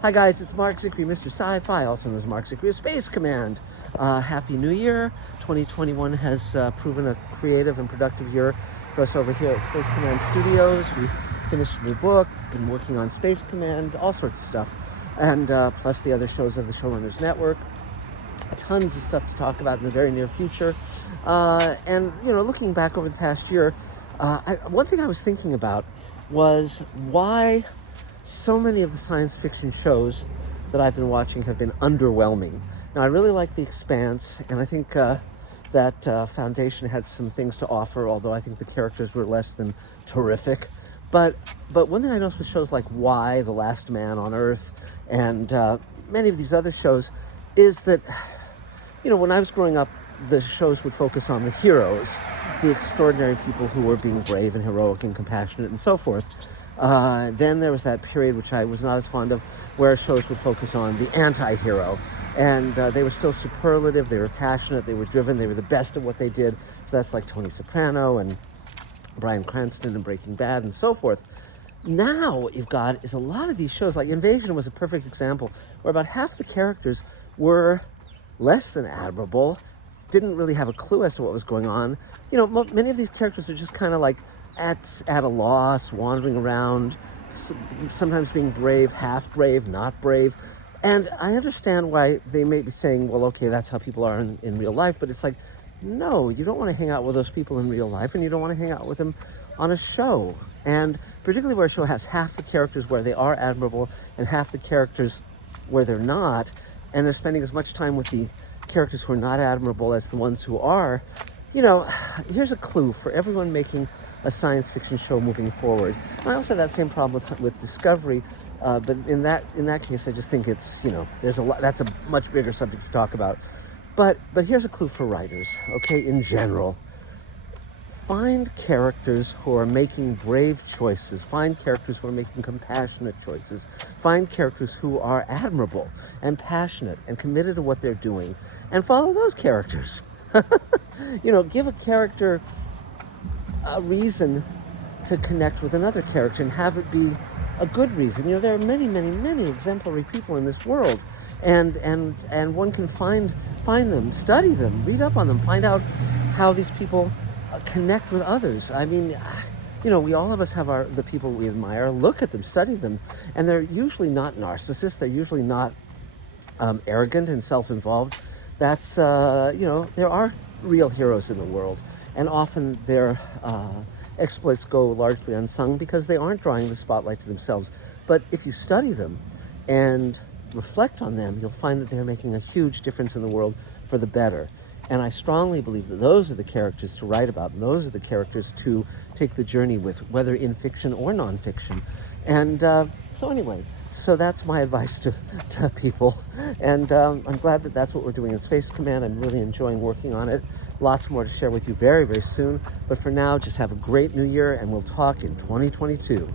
Hi guys, it's Mark Zicree, Mr. Sci-Fi, also known as Mark Zicree of Space Command. Happy New Year. 2021 has proven a creative and productive year for us over here at Space Command Studios. We finished a new book, been working on Space Command, all sorts of stuff. And plus the other shows of the Showrunners Network. Tons of stuff to talk about in the very near future. And, looking back over the past year, one thing I was thinking about was why so many of the science fiction shows that I've been watching have been underwhelming. Now, I really like The Expanse, and I think that Foundation had some things to offer, although I think the characters were less than terrific. But one thing I noticed with shows like Y, The Last Man on Earth, and many of these other shows is that, when I was growing up, the shows would focus on the heroes, the extraordinary people who were being brave and heroic and compassionate and so forth. Then there was that period, which I was not as fond of, where shows would focus on the anti-hero. And they were still superlative, they were passionate, they were driven, they were the best at what they did. So that's like Tony Soprano and Bryan Cranston and Breaking Bad and so forth. Now what you've got is a lot of these shows, like Invasion was a perfect example, where about half the characters were less than admirable, didn't really have a clue as to what was going on. Many of these characters are just kind of like at a loss, wandering around, sometimes being brave, half brave, not brave. And I understand why they may be saying, well, okay, that's how people are in real life. But it's like, no, you don't want to hang out with those people in real life, and you don't want to hang out with them on a show. And particularly where a show has half the characters where they are admirable and half the characters where they're not, and they're spending as much time with the characters who are not admirable as the ones who are. Here's a clue for everyone making a science fiction show moving forward. And I also have that same problem with Discovery, but in that case, I just think it's, there's a lot. That's a much bigger subject to talk about. But here's a clue for writers, okay? In general, find characters who are making brave choices. Find characters who are making compassionate choices. Find characters who are admirable and passionate and committed to what they're doing, and follow those characters. Give a character a reason to connect with another character and have it be a good reason. There are many, many, many exemplary people in this world, and one can find them, study them, read up on them, find out how these people connect with others. I mean, we all of us have the people we admire, look at them, study them, and they're usually not narcissists. They're usually not arrogant and self-involved. That's, there are real heroes in the world, and often their exploits go largely unsung because they aren't drawing the spotlight to themselves. But if you study them and reflect on them, you'll find that they're making a huge difference in the world for the better. And I strongly believe that those are the characters to write about, and those are the characters to take the journey with, whether in fiction or nonfiction. And so that's my advice to people. And I'm glad that that's what we're doing in Space Command. I'm really enjoying working on it. Lots more to share with you very, very soon. But for now, just have a great new year, and we'll talk in 2022.